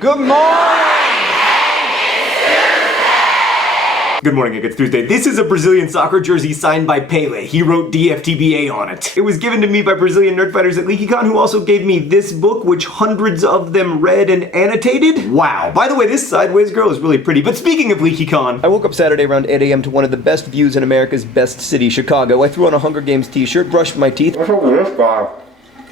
Good morning! Good morning, it's Tuesday. This is a Brazilian soccer jersey signed by Pele. He wrote DFTBA on it. It was given to me by Brazilian Nerdfighters at LeakyCon, who also gave me this book, which hundreds of them read and annotated. Wow. By the way, this sideways girl is really pretty. But speaking of LeakyCon, I woke up Saturday around 8 a.m. to one of the best views in America's best city, Chicago. I threw on a Hunger Games t-shirt, brushed my teeth. What's up with this guy?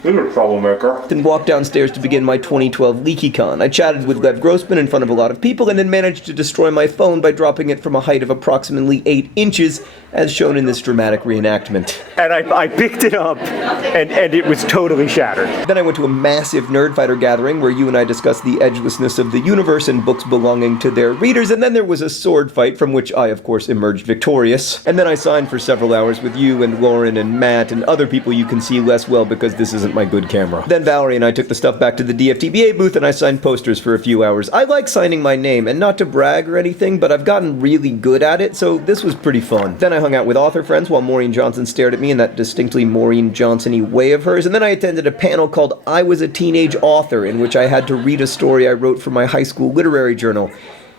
He's a troublemaker. Then walked downstairs to begin my 2012 LeakyCon. I chatted with Lev Grossman in front of a lot of people and then managed to destroy my phone by dropping it from a height of approximately 8 inches, as shown in this dramatic reenactment. And I picked it up, and it was totally shattered. Then I went to a massive Nerdfighter gathering where you and I discussed the edgelessness of the universe and books belonging to their readers, and then there was a sword fight from which I, of course, emerged victorious. And then I signed for several hours with you and Lauren and Matt and other people you can see less well because this isn't my good camera. Then Valerie and I took the stuff back to the DFTBA booth and I signed posters for a few hours. I like signing my name, and not to brag or anything, but I've gotten really good at it, so this was pretty fun. Then I hung out with author friends while Maureen Johnson stared at me in that distinctly Maureen Johnson-y way of hers, and then I attended a panel called I Was a Teenage Author, in which I had to read a story I wrote for my high school literary journal.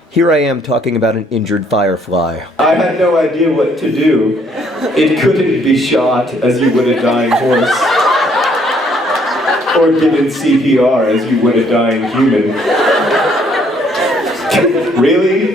Here I am talking about an injured firefly. I had no idea what to do. It couldn't be shot as you would a dying horse, or given CPR as you would a dying human. Really?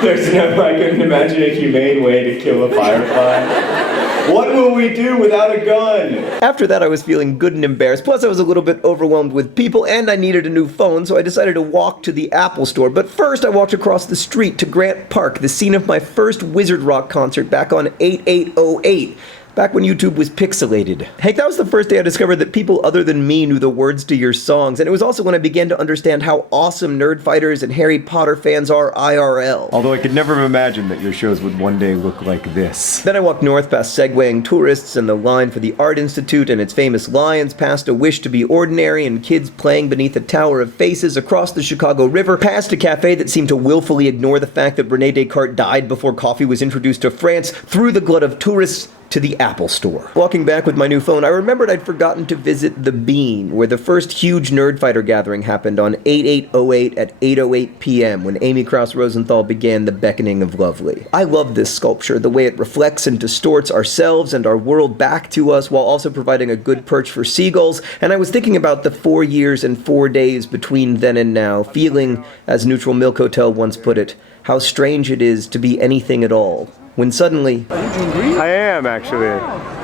There's no, I couldn't imagine a humane way to kill a firefly. What will we do without a gun? After that, I was feeling good and embarrassed, plus I was a little bit overwhelmed with people, and I needed a new phone, so I decided to walk to the Apple store. But first, I walked across the street to Grant Park, the scene of my first Wizard Rock concert back on 8808. Back when YouTube was pixelated. Heck, that was the first day I discovered that people other than me knew the words to your songs, and it was also when I began to understand how awesome Nerdfighters and Harry Potter fans are IRL. Although I could never have imagined that your shows would one day look like this. Then I walked north past segwaying tourists and the line for the Art Institute and its famous lions, past a wish to be ordinary and kids playing beneath a tower of faces, across the Chicago River, past a cafe that seemed to willfully ignore the fact that Rene Descartes died before coffee was introduced to France, through the glut of tourists, to the Apple store. Walking back with my new phone, I remembered I'd forgotten to visit the Bean, where the first huge Nerdfighter gathering happened on 8808 at 8:08 p.m. when Amy Krauss Rosenthal began the beckoning of lovely. I love this sculpture, the way it reflects and distorts ourselves and our world back to us while also providing a good perch for seagulls, and I was thinking about the 4 years and 4 days between then and now, feeling, as Neutral Milk Hotel once put it, how strange it is to be anything at all. When suddenly, I am, actually.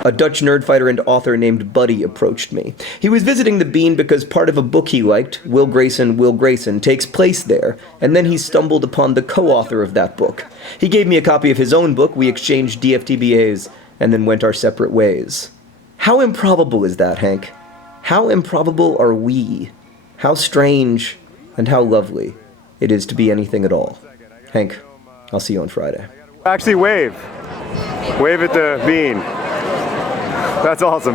a Dutch nerdfighter and author named Buddy approached me. He was visiting the Bean because part of a book he liked, Will Grayson, takes place there, and then he stumbled upon the co-author of that book. He gave me a copy of his own book, we exchanged DFTBAs, and then went our separate ways. How improbable is that, Hank? How improbable are we? How strange and how lovely it is to be anything at all. Hank, I'll see you on Friday. Actually, wave. Wave at the Bean. That's awesome.